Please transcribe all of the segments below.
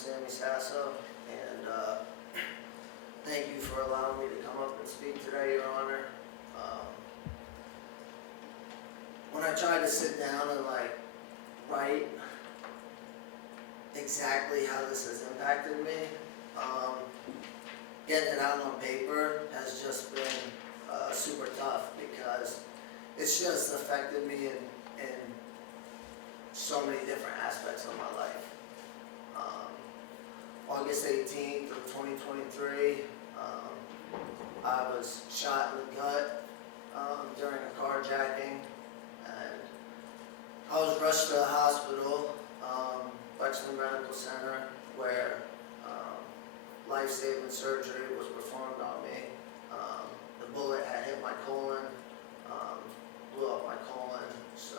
Sammy Sasso, and thank you for allowing me to come up and speak today, Your Honor. When I tried to sit down and write exactly how this has impacted me, getting it out on paper has just been super tough because it's just affected me in so many different aspects of my life. August 18th of 2023, I was shot in the gut during a carjacking, and I was rushed to the hospital, Bexley Medical Center, where life-saving surgery was performed on me. The bullet had hit my colon, blew up my colon, so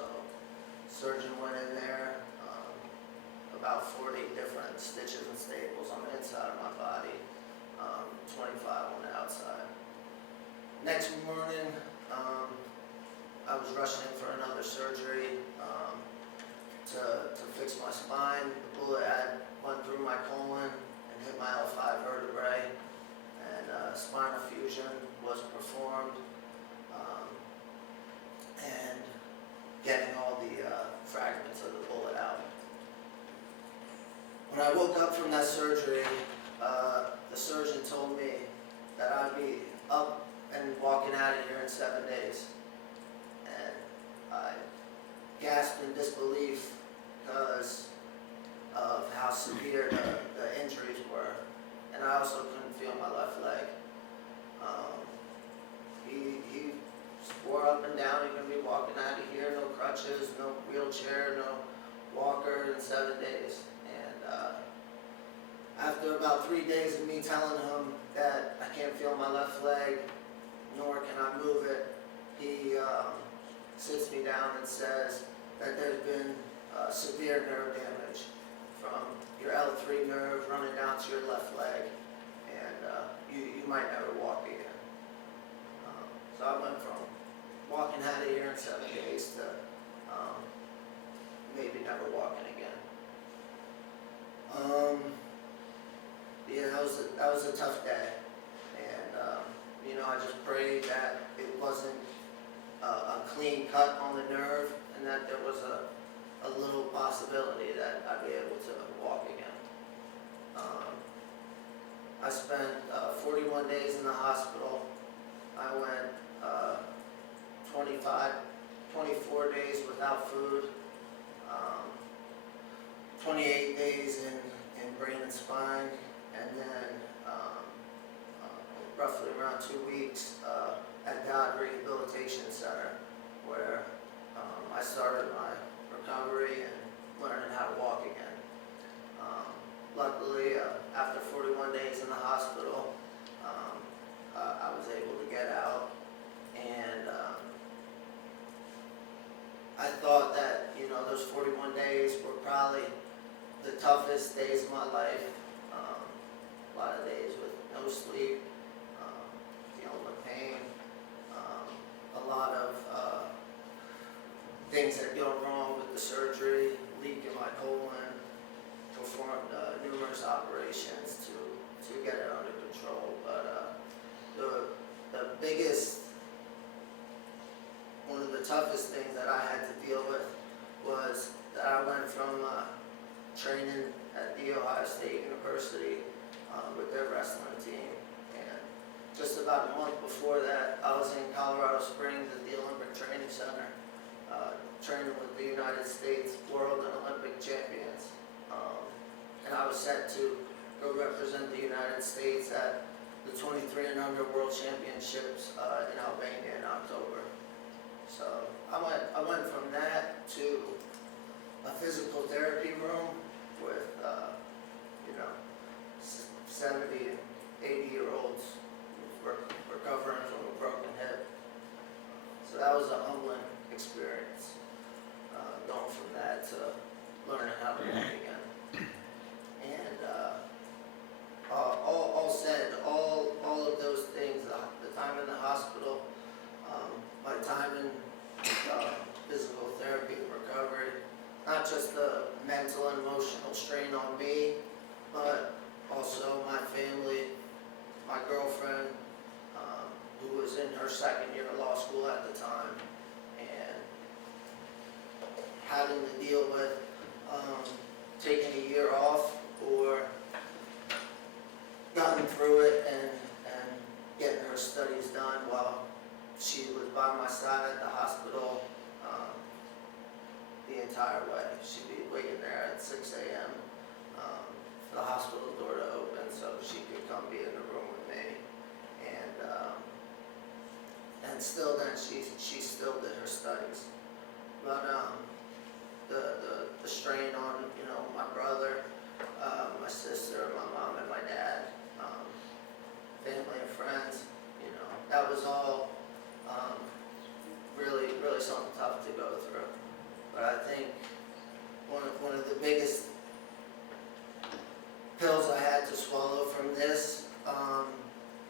surgeon went in there, about 40 different stitches and staples on the inside of my body, 25 on the outside. Next morning, I was rushed in for another surgery to fix my spine. The bullet had went through my colon and hit my L5 vertebrae, and spinal fusion was performed, and getting all the fragments of the bullet out. When I woke up from that surgery, the surgeon told me that I'd be up and walking out of here in 7 days. And I gasped in disbelief because of how severe the injuries were. And I also couldn't feel my left leg. He swore up and down, you're going to be walking out of here, no crutches, no wheelchair, no walker in 7 days. After about 3 days of me telling him that I can't feel my left leg, nor can I move it, he sits me down and says that there's been severe nerve damage from your L3 nerve running down to your left leg, and you might never walk again. So I went from walking out of here in 7 days to maybe never walking again. Yeah, that was a tough day, and I just prayed that it wasn't a clean cut on the nerve, and that there was a little possibility that I'd be able to walk again. I spent 41 days in the hospital. I went 24 days without food, 28 days in brain and spine, and then roughly around 2 weeks at God Rehabilitation Center, where I started my recovery and learning how to walk again. Luckily, after 41 days in the hospital, I was able to get out, and I thought that those 41 days were probably the toughest days of my life. A lot of days with no sleep, dealing with pain, a lot of things that go wrong with the surgery, leak in my colon, performed numerous operations to get it under control. But the biggest, one of the toughest things that I had to deal with was that I went from training at The Ohio State University with their wrestling team, and just about a month before that, I was in Colorado Springs at the Olympic Training Center, training with the United States World and Olympic champions, and I was set to go represent the United States at the 23 and under World Championships in Albania in October. So I went from that to a physical therapy room with 70 and 80-year-olds recovering from a broken hip. So that was a humbling experience, going from that to learning how to walk again. And all said, all of those things, the time in the hospital, my time in physical therapy and recovery, not just the mental and emotional and still then she still did her studies. But the strain on, you know, my brother, my sister, my mom and my dad, family and friends, you know, that was all really something tough to go through. But I think one of the biggest pills I had to swallow from this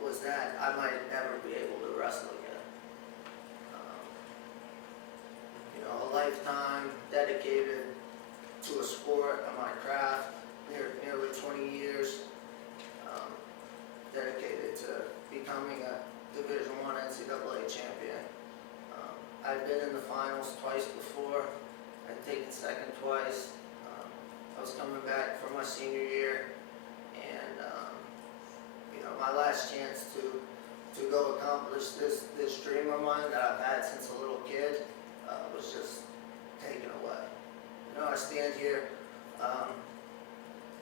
was that I might never be able to wrestle again. You know, a lifetime dedicated to a sport and my craft, nearly 20 years, dedicated to becoming a Division I NCAA champion. I've been in the finals twice before. I've taken second twice. I was coming back for my senior year, and you know, my last chance to go accomplish this dream of mine that I've had since a little kid was just taken away. You know, I stand here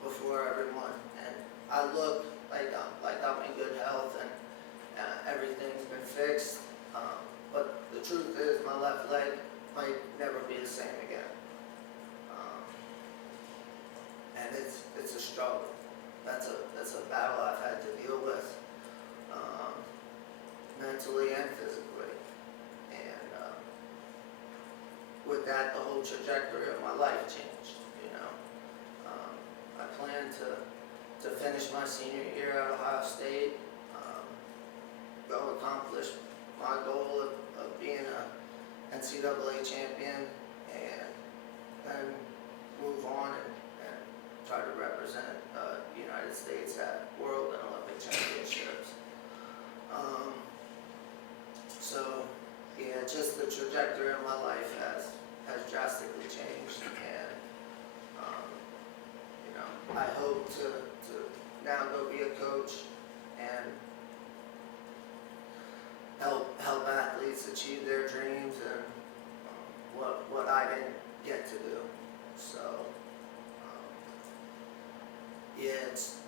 before everyone, and I look like I'm in good health and everything's been fixed. But the truth is, my left leg might never be the same again. And it's a struggle. That's a battle I've had to deal with, mentally and physically. And with that, the whole trajectory of my life changed. You know, I plan to finish my senior year at Ohio State, go accomplish my goal of being a NCAA champion, and then move on and try to represent the United States at World and Olympic Championships. So yeah, just the trajectory of my life has drastically changed, and you know, I hope to now go be a coach and help athletes achieve their dreams and what I didn't get to do. So yeah, it's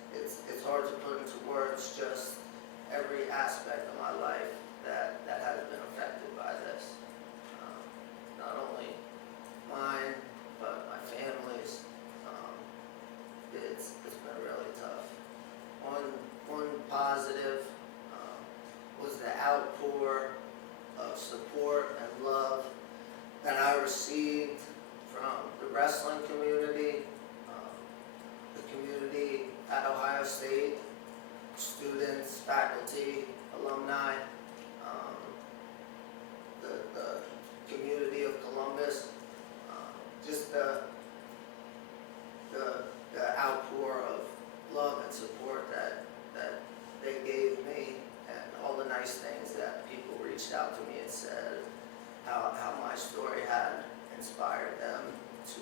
hard to put into words just every aspect of my life that has been affected by this. Not only mine, but my family's. It's been really tough. One positive was the outpour of support and love that I received from the wrestling community, the community at Ohio State, students, faculty, alumni, the community of Columbus, just the outpour of love and support that they gave me, and all the nice things that people reached out to me and said how my story had inspired them to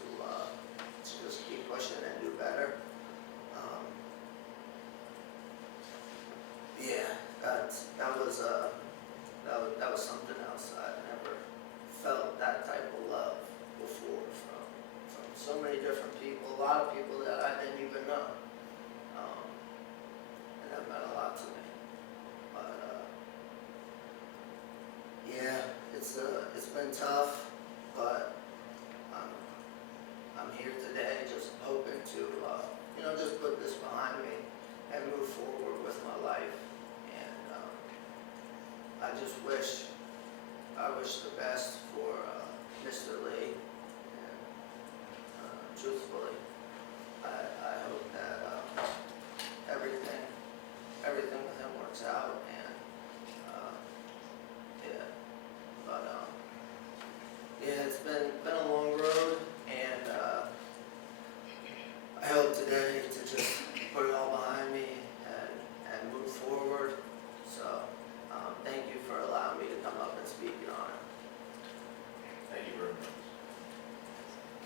just keep pushing and do better. Yeah, that was something else. I've never felt that type of love before from so many different people, a lot of people that I didn't even know, and that meant a lot to me. But yeah, it's been tough, but I'm here today just hoping to you know, just put this behind me and move forward with my life. And I just wish the best for Mr. Lee, and truthfully, I hope that everything with him works out, and yeah, but yeah, it's been a long road, and I hope today to just